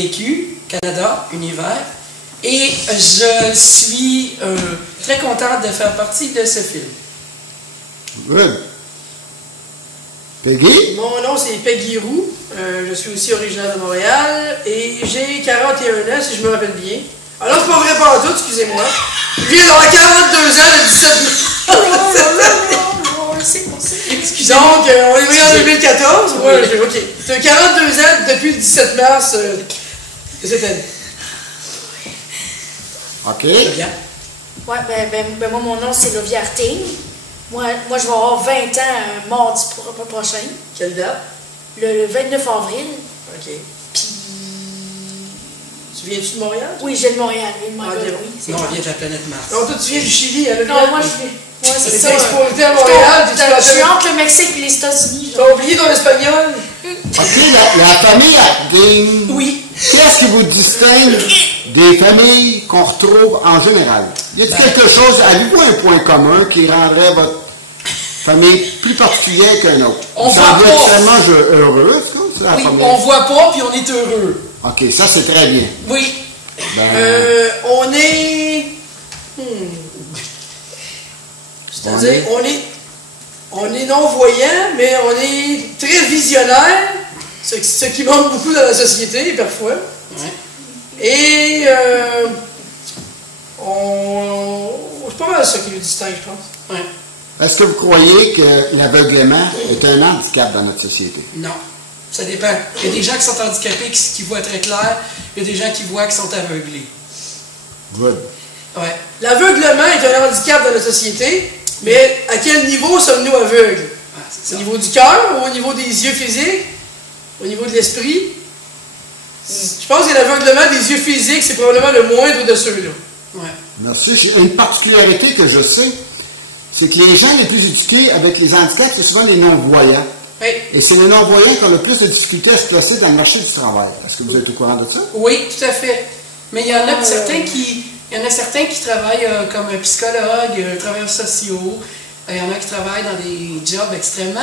PQ, Canada, Univers. Et je suis très contente de faire partie de ce film. Good. Peggy? Mon nom, c'est Peggy Roux. Je suis aussi originaire de Montréal et j'ai 41 ans, si je me rappelle bien. Alors, c'est pas vrai pas tout, excusez-moi. Je viens d'avoir 42 ans le 17 Excusez-moi. Donc, on est en 2014. Ouais, OK. Tu as 42 ans depuis le 17 mars de cette année. OK. Bien. Ouais, ben moi, mon nom, c'est Lovia Arting. Moi, je vais avoir 20 ans mardi prochain. Quelle date? Le 29 avril. OK. Puis. Tu viens-tu de Montréal? Oui, je viens de Montréal. Oui, Ah, oui, c'est Non, on vient de la planète Mars. Non, toi, tu viens du Chili, hein, Non, moi, je viens. Ouais, c'est Tu ça. t'es exposé à Montréal, puis Je suis entre le Mexique et les États-Unis. t'as oublié ton espagnol? OK, la famille Arting. Oui. Qu'est-ce qui vous distingue des familles qu'on retrouve en général? Y a-t-il quelque chose, avez-vous un point commun qui rendrait votre famille plus particulière qu'un autre? On ça voit vous pas. extrêmement heureux, c'est la Oui, première. on voit pas, puis on est heureux. OK, ça c'est très bien. Oui. Ben, On est... C'est-à-dire, on est non-voyant, mais on est très visionnaire, ce qui manque beaucoup dans la société, parfois. Ouais. Et c'est pas mal ça qui nous distingue, je pense. Ouais. est-ce que vous croyez que l'aveuglement est un handicap dans notre société? Non. Ça dépend. Il y a des gens qui sont handicapés qui voient très clair. Il y a des gens qui voient qui sont aveuglés. Good. Ouais. L'aveuglement est un handicap dans la société, mais à quel niveau sommes-nous aveugles? Ah, c'est Au ça. niveau du cœur, au niveau des yeux physiques, au niveau de l'esprit? Je pense que l'aveuglement des yeux physiques, c'est probablement le moindre de ceux-là. Ouais. Merci. J'ai une particularité que je sais, c'est que les gens les plus éduqués avec les handicaps, c'est souvent les non-voyants. Oui. Et c'est les non-voyants qui ont le plus de difficultés à se placer dans le marché du travail. Est-ce que vous êtes au courant de ça? Oui, tout à fait. Mais il y en a certains qui travaillent comme psychologues, travailleurs sociaux. Il y en a qui travaillent dans des jobs extrêmement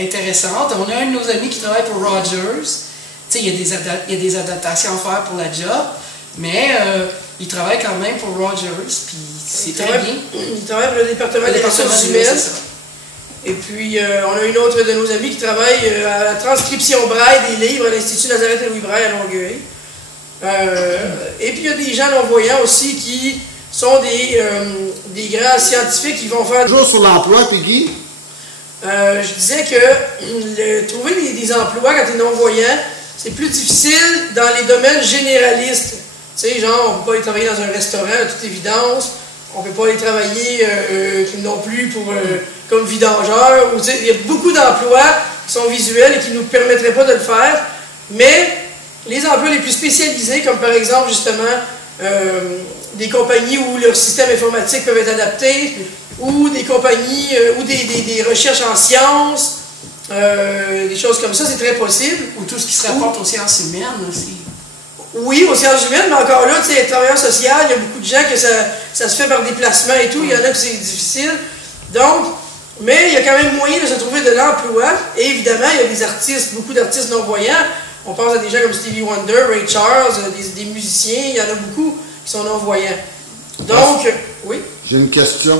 intéressants. On a un de nos amis qui travaille pour Rogers. Tu sais, il y a des adaptations à faire pour la job, mais il travaille quand même pour Rogers, puis c'est très bien. Il travaille pour le département des ressources c'est humaines. ça. Et puis, on a une autre de nos amis qui travaille à la transcription braille des livres à l'Institut Nazareth et Louis Braille à Longueuil. Et puis, il y a des gens non-voyants aussi qui sont des grands scientifiques qui vont faire... Toujours sur l'emploi, Peggy? je disais que trouver des emplois quand tu es non-voyant, c'est plus difficile dans les domaines généralistes. Tu sais, genre, on ne peut pas aller travailler dans un restaurant à toute évidence, on ne peut pas aller travailler non plus comme vidangeur. Il y a beaucoup d'emplois qui sont visuels et qui ne nous permettraient pas de le faire, mais les emplois les plus spécialisés, comme par exemple, justement, des compagnies où leurs systèmes informatiques peuvent être adaptés, ou des compagnies, ou des recherches en sciences, des choses comme ça, c'est très possible. Ou tout ce qui se rapporte aux sciences humaines aussi. Oui, aux sciences humaines, mais encore là, tu sais, travailleur social, il y a beaucoup de gens que ça se fait par déplacement et tout, il y en a que c'est difficile. Donc, mais il y a quand même moyen de se trouver de l'emploi, et évidemment, il y a des artistes, beaucoup d'artistes non-voyants. On pense à des gens comme Stevie Wonder, Ray Charles, des musiciens, il y en a beaucoup qui sont non-voyants. Donc, oui. J'ai une question.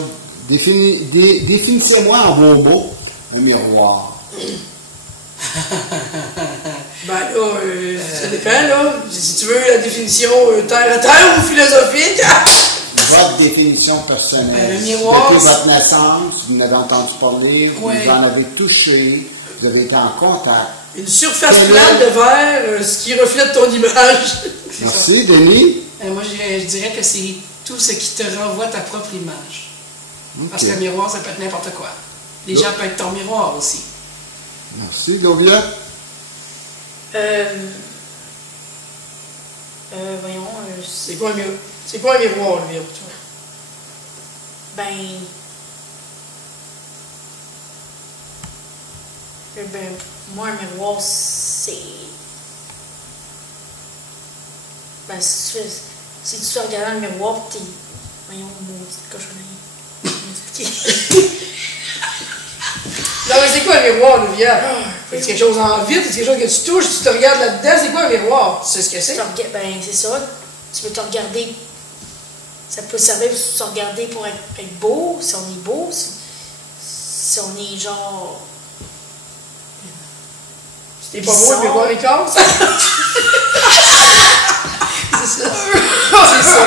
Définissez-moi en vos mots un miroir. Ben là, ça dépend, là. Si tu veux la définition terre à terre ou philosophique. Votre définition personnelle. Le miroir, Depuis votre naissance, vous n'avez entendu parler, vous Oui. en avez touché, vous avez été en contact. Une surface plate de verre, ce qui reflète ton image. Merci, Denis. Moi, je dirais que c'est tout ce qui te renvoie ta propre image. Okay. Parce qu'un miroir, ça peut être n'importe quoi. Les gens peuvent être ton miroir aussi. Merci, Lovia. Voyons. C'est quoi un miroir, lui, pour toi? Moi, un miroir, c'est. Si tu te regardes dans le miroir, t'es. Voyons, maudite cochonnerie. Non, mais c'est quoi un miroir, Olivia? C'est quelque chose en vite, c'est quelque chose que tu touches, tu te regardes là-dedans, c'est quoi un miroir? Tu sais ce que c'est? Ben, c'est ça. Tu veux te regarder. Ça peut servir pour se regarder pour être beau, si on est beau, si on est genre. Si t'es pas beau, le miroir est casse. C'est ça.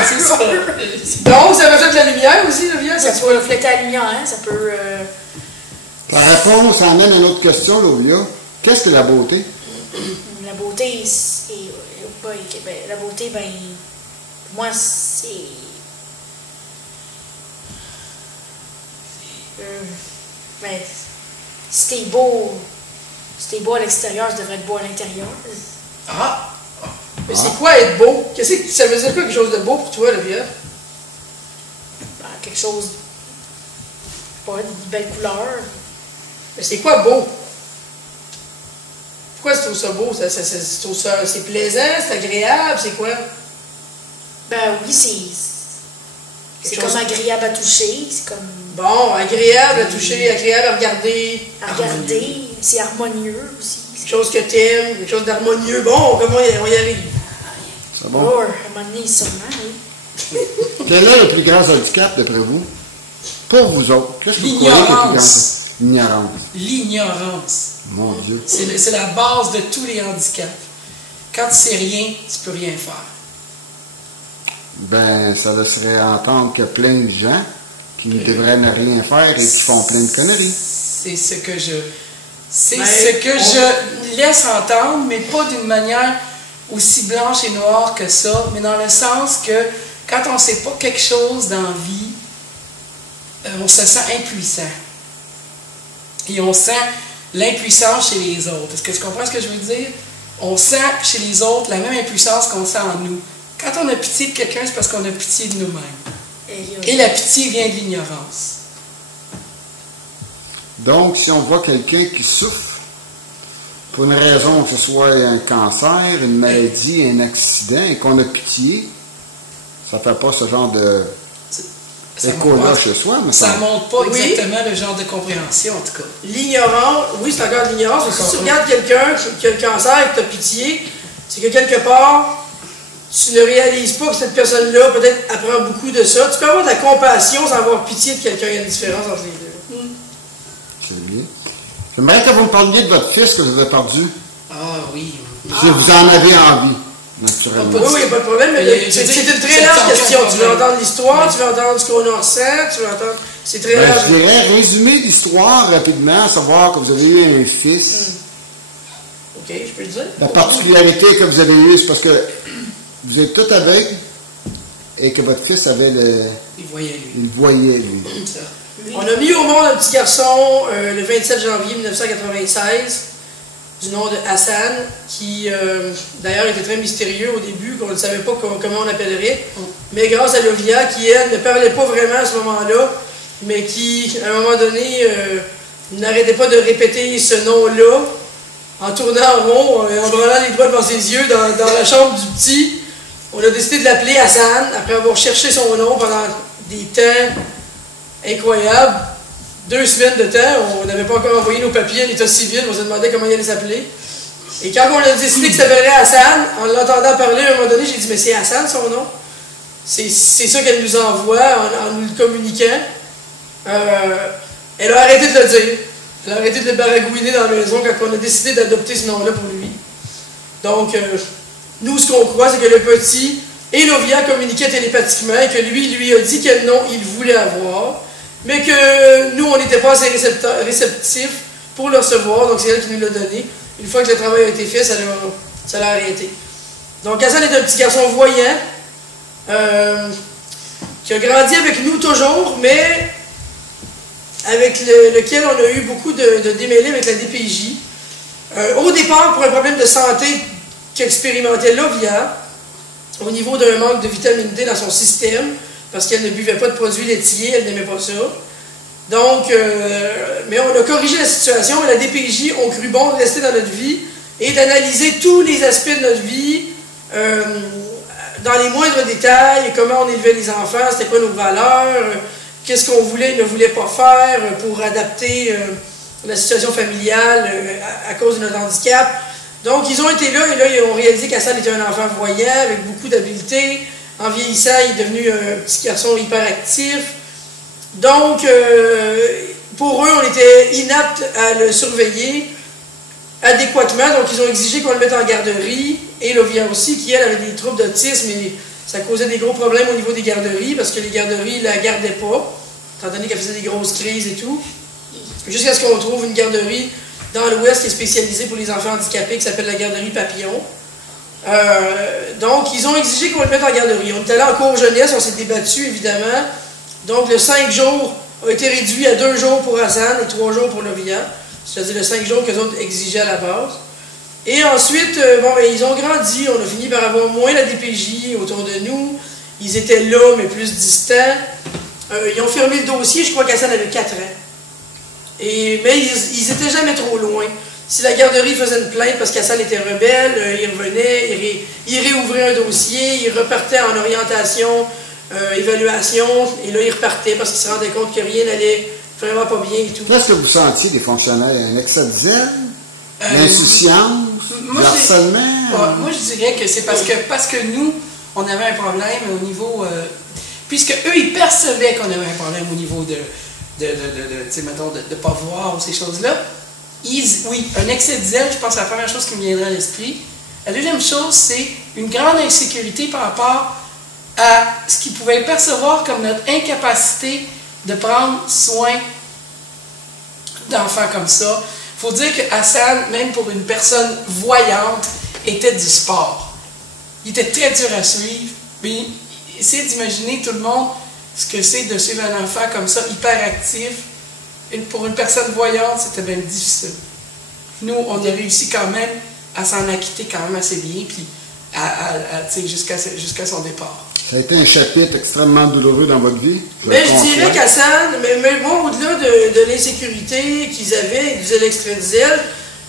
C'est ça. Donc, ça reflète la lumière aussi, la lumière. Ça peut refléter la lumière, hein? Ça peut. La réponse amène à une autre question, Lovia. Qu'est-ce que la beauté? La beauté, c'est. La beauté, ben. Pour moi, c'est. Ben. Si t'es beau à l'extérieur, ça devrait être beau à l'intérieur. Ah! Mais c'est quoi être beau? Qu'est-ce que ça veut dire quoi quelque chose de beau pour toi, Olivia? Ben, quelque chose. Pas de belle couleur. Mais c'est quoi beau? Pourquoi tu trouves ça beau? C'est plaisant, c'est agréable, c'est quoi? Ben oui, c'est comme agréable à toucher, c'est comme. Bon, agréable à toucher, agréable à regarder. À regarder, c'est harmonieux aussi. Quelque chose que t'aimes, quelque chose d'harmonieux. Bon, comment on y arrive? C'est bon. Oh, à un moment donné, sûrement, oui. Quel est le plus grand handicap, d'après vous? Pour vous autres, qu'est-ce que vous croyez que le plus grand? L'ignorance. L'ignorance. Mon Dieu. C'est la base de tous les handicaps. Quand tu sais rien, tu peux rien faire. Ben, ça laisserait entendre qu'il y a plein de gens qui ne devraient ne rien faire et qui font plein de conneries. C'est ce que je laisse entendre, mais pas d'une manière aussi blanche et noire que ça, mais dans le sens que quand on ne sait pas quelque chose dans la vie, on se sent impuissant. Et on sent l'impuissance chez les autres. Est-ce que tu comprends ce que je veux dire? On sent chez les autres la même impuissance qu'on sent en nous. Quand on a pitié de quelqu'un, c'est parce qu'on a pitié de nous-mêmes. Et la pitié vient de l'ignorance. Donc, si on voit quelqu'un qui souffre, pour une raison, que ce soit un cancer, une maladie, un accident, et qu'on a pitié, ça ne fait pas ce genre de écho-là chez soi. Mais ça ne montre pas exactement le genre de compréhension, en tout cas. L'ignorance, oui, c'est encore de l'ignorance, mais si tu regardes quelqu'un qui a le cancer et que tu as pitié, c'est que quelque part, tu ne réalises pas que cette personne-là, peut-être, apprend beaucoup de ça. Tu peux avoir de la compassion sans avoir pitié de quelqu'un. Il y a une différence entre les deux. C'est bien. J'aimerais que vous me parliez de votre fils que vous avez perdu. Ah oui. Si vous en avez envie, naturellement. Oui, il n'y a pas de problème. C'est une très large question. Tu veux entendre l'histoire, tu veux entendre ce qu'on en ressent, tu veux entendre... C'est très large. Je dirais résumer l'histoire rapidement, savoir que vous avez eu un fils. OK, je peux le dire. La particularité que vous avez eue, c'est parce que vous êtes tout aveugle et que votre fils avait le... Il voyait lui. Il voyait, lui. On a mis au monde un petit garçon le 27 janvier 1996, du nom de Hassan, qui d'ailleurs était très mystérieux au début, qu'on ne savait pas comment on l'appellerait. Mais grâce à Lovia, qui elle ne parlait pas vraiment à ce moment-là, mais qui, à un moment donné, n'arrêtait pas de répéter ce nom-là, en tournant en rond, en branlant les doigts devant ses yeux dans la chambre du petit. On a décidé de l'appeler Hassan, après avoir cherché son nom pendant des temps incroyables. 2 semaines de temps, on n'avait pas encore envoyé nos papiers à l'état civil, on se demandait comment il allait s'appeler. Et quand on a décidé qu'il s'appellerait Hassan, en l'entendant parler, à un moment donné, j'ai dit « Mais c'est Hassan son nom? » C'est ça qu'elle nous envoie en nous le communiquant. Elle a arrêté de le dire. Elle a arrêté de le baragouiner dans la maison quand on a décidé d'adopter ce nom-là pour lui. Donc, nous, ce qu'on croit, c'est que le petit et Lovia communiquaient télépathiquement et que lui a dit quel nom il voulait avoir, mais que nous, on n'était pas assez réceptifs pour le recevoir, donc c'est elle qui nous l'a donné. Une fois que le travail a été fait, ça l'a arrêté. Donc, Hassan est un petit garçon voyant, qui a grandi avec nous toujours, mais avec lequel on a eu beaucoup de démêlés avec la DPJ. Au départ, pour un problème de santé qu'expérimentait Lovia, au niveau d'un manque de vitamine D dans son système, parce qu'elle ne buvait pas de produits laitiers, elle n'aimait pas ça. Donc, mais on a corrigé la situation, et la DPJ ont cru bon de rester dans notre vie et d'analyser tous les aspects de notre vie, dans les moindres détails, comment on élevait les enfants, c'était quoi nos valeurs, qu'est-ce qu'on voulait et ne voulait pas faire pour adapter la situation familiale à cause de notre handicap. Donc, ils ont été là et là, ils ont réalisé qu'Hassan était un enfant voyant avec beaucoup d'habileté. En vieillissant, il est devenu un petit garçon hyperactif. Donc, pour eux, on était inapte à le surveiller adéquatement. Donc, ils ont exigé qu'on le mette en garderie. Et Lovia aussi, qui, elle, avait des troubles d'autisme et ça causait des gros problèmes au niveau des garderies parce que les garderies ne la gardaient pas, étant donné qu'elle faisait des grosses crises et tout. Jusqu'à ce qu'on trouve une garderie dans l'Ouest qui est spécialisée pour les enfants handicapés qui s'appelle la garderie Papillon. Donc, ils ont exigé qu'on le mette en garderie. On était allé en cours jeunesse, on s'est débattu évidemment. Donc, le 5 jours a été réduit à 2 jours pour Hassan et 3 jours pour Lovia. C'est-à-dire le 5 jours que les autres exigeaient à la base. Et ensuite, ils ont grandi. On a fini par avoir moins la DPJ autour de nous. Ils étaient là, mais plus distants. Ils ont fermé le dossier, je crois qu'Hassan avait 4 ans. Mais ils n'étaient jamais trop loin. Si la garderie faisait une plainte parce qu'Hassan était rebelle, il revenait, il réouvrait un dossier, il repartait en orientation, évaluation, et là, il repartait parce qu'il se rendait compte que rien n'allait vraiment pas bien et tout. Qu'est-ce que vous sentiez des fonctionnaires? Un excès de zèle? L'insouciance? Le harcèlement? Moi, je dirais que c'est parce que nous, on avait un problème au niveau... puisque eux, ils percevaient qu'on avait un problème au niveau de ne pas voir ou ces choses-là. Oui, un excès de zèle, je pense que c'est la première chose qui me viendrait à l'esprit. La deuxième chose, c'est une grande insécurité par rapport à ce qu'ils pouvaient percevoir comme notre incapacité de prendre soin d'enfants comme ça. Il faut dire que Hassan, même pour une personne voyante, était du sport. Il était très dur à suivre. Mais essayez d'imaginer tout le monde ce que c'est de suivre un enfant comme ça, hyperactif. Pour une personne voyante, c'était bien difficile. Nous, on a réussi quand même à s'en acquitter quand même assez bien, puis jusqu'à son départ. Ça a été un chapitre extrêmement douloureux dans votre vie? Mais je dirais qu'Hassan, mais moi, au-delà de l'insécurité qu'ils avaient, ils disaient l'extrait de zèle,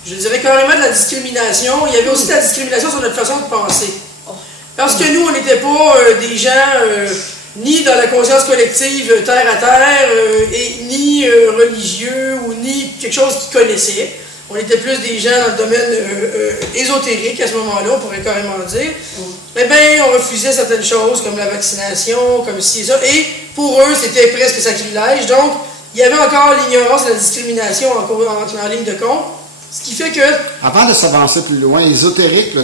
je dirais carrément de la discrimination. Il y avait aussi de la discrimination sur notre façon de penser. Parce que nous, on n'était pas des gens... ni dans la conscience collective terre à terre, ni religieux, ou ni quelque chose qu'ils connaissaient. On était plus des gens dans le domaine ésotérique à ce moment-là, on pourrait carrément dire. Eh bien, on refusait certaines choses, comme la vaccination, comme ci et ça, et pour eux, c'était presque sacrilège. Donc, il y avait encore l'ignorance et la discrimination en ligne de compte. Ce qui fait que... Avant de s'avancer plus loin, ésotérique, le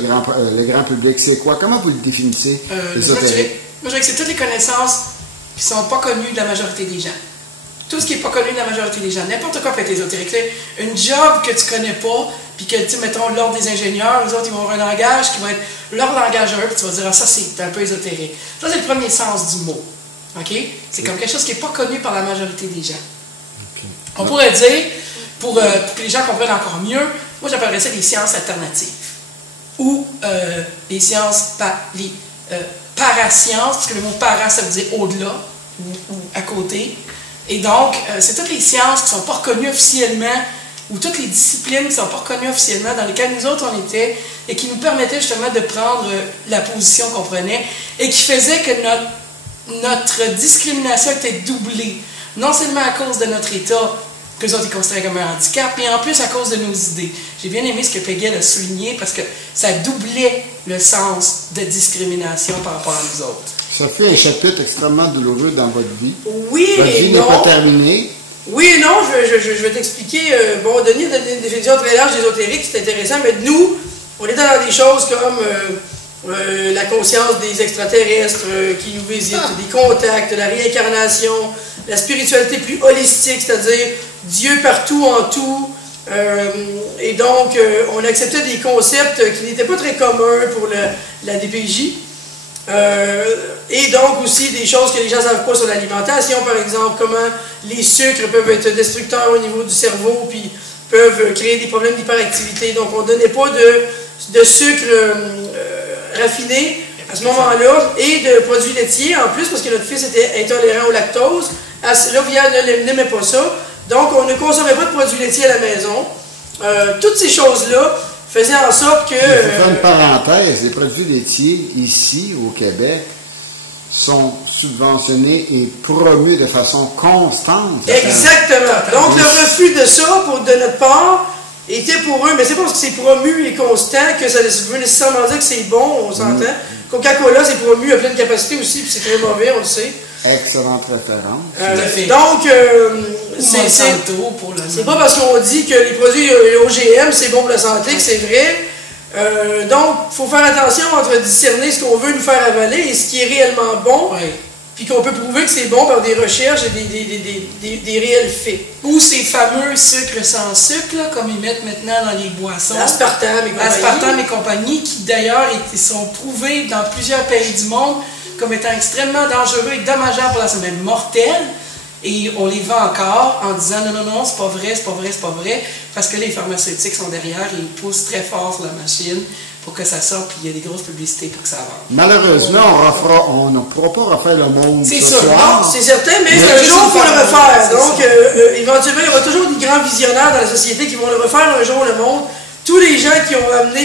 grand public, c'est quoi? Comment vous le définissez, ésotérique? Moi, je dirais que c'est toutes les connaissances qui ne sont pas connues de la majorité des gens. Tout ce qui n'est pas connu de la majorité des gens. N'importe quoi peut être ésotérique. Une job que tu ne connais pas, puis que, tu mettons, l'ordre des ingénieurs, les autres, ils vont avoir un langage qui va être leur langage à eux, puis tu vas dire, ah, ça, c'est un peu ésotérique. Ça, c'est le premier sens du mot. OK? C'est comme quelque chose qui n'est pas connu par la majorité des gens. Okay. On pourrait dire, pour que les gens comprennent encore mieux, moi, j'appellerais ça les sciences alternatives. Ou les sciences, parasciences, parce que le mot para, ça veut dire au-delà ou à côté. Et donc, c'est toutes les sciences qui ne sont pas reconnues officiellement, ou toutes les disciplines qui ne sont pas reconnues officiellement, dans lesquelles nous autres on était, et qui nous permettaient justement de prendre la position qu'on prenait, et qui faisaient que notre discrimination était doublée, non seulement à cause de notre état, que les autres ils considéraient comme un handicap, mais en plus à cause de nos idées. J'ai bien aimé ce que Peggy a souligné, parce que ça doublait le sens de discrimination par rapport à nous autres. Ça fait un chapitre extrêmement douloureux dans votre vie. Oui, votre vie n'est pas terminée. Oui et non, je vais t'expliquer. Bon, Denis a donné une définition très large d'ésotérique, c'est intéressant, mais nous, on est dans des choses comme la conscience des extraterrestres qui nous visitent, des contacts, la réincarnation, la spiritualité plus holistique, c'est-à-dire Dieu partout en tout. Et donc, on acceptait des concepts qui n'étaient pas très communs pour la DPJ. Et donc aussi des choses que les gens ne savent pas sur l'alimentation, par exemple, comment les sucres peuvent être destructeurs au niveau du cerveau, puis peuvent créer des problèmes d'hyperactivité. Donc on ne donnait pas de sucre raffiné à ce moment-là, et de produits laitiers en plus, parce que notre fils était intolérant au lactose. Lovia n'aimait pas ça. Donc on ne consommait pas de produits laitiers à la maison. Toutes ces choses-là faisaient en sorte que... Je vais faire une parenthèse. Les produits laitiers, ici, au Québec, sont subventionnés et promus de façon constante. Exactement. Donc, le refus de ça, de notre part, était pour eux, mais c'est pas parce que c'est promu et constant que ça veut nécessairement dire que c'est bon, on s'entend. Coca-Cola, c'est promu à pleine capacité aussi, puis c'est très mauvais, on le sait. Excellente référence. Donc, c'est pas parce qu'on dit que les produits OGM, c'est bon pour la santé que c'est vrai. Donc, il faut faire attention entre discerner ce qu'on veut nous faire avaler et ce qui est réellement bon. Oui. Puis qu'on peut prouver que c'est bon par des recherches et des réels faits. Ou ces fameux sucres sans sucre, là, comme ils mettent maintenant dans les boissons. L'aspartame et compagnie, qui d'ailleurs sont prouvés dans plusieurs pays du monde comme étant extrêmement dangereux et dommageables pour la santé, même mortels. Et on les vend encore en disant non, c'est pas vrai, c'est pas vrai, c'est pas vrai, parce que les pharmaceutiques sont derrière et ils poussent très fort sur la machine pour que ça sorte, puis il y a des grosses publicités pour que ça vende. Malheureusement, on ne pourra pas refaire le monde ce soir. Non, c'est certain, mais un jour, il faut le refaire. Donc, éventuellement, il y aura toujours des grands visionnaires dans la société qui vont le refaire un jour, le monde. Tous les gens qui ont amené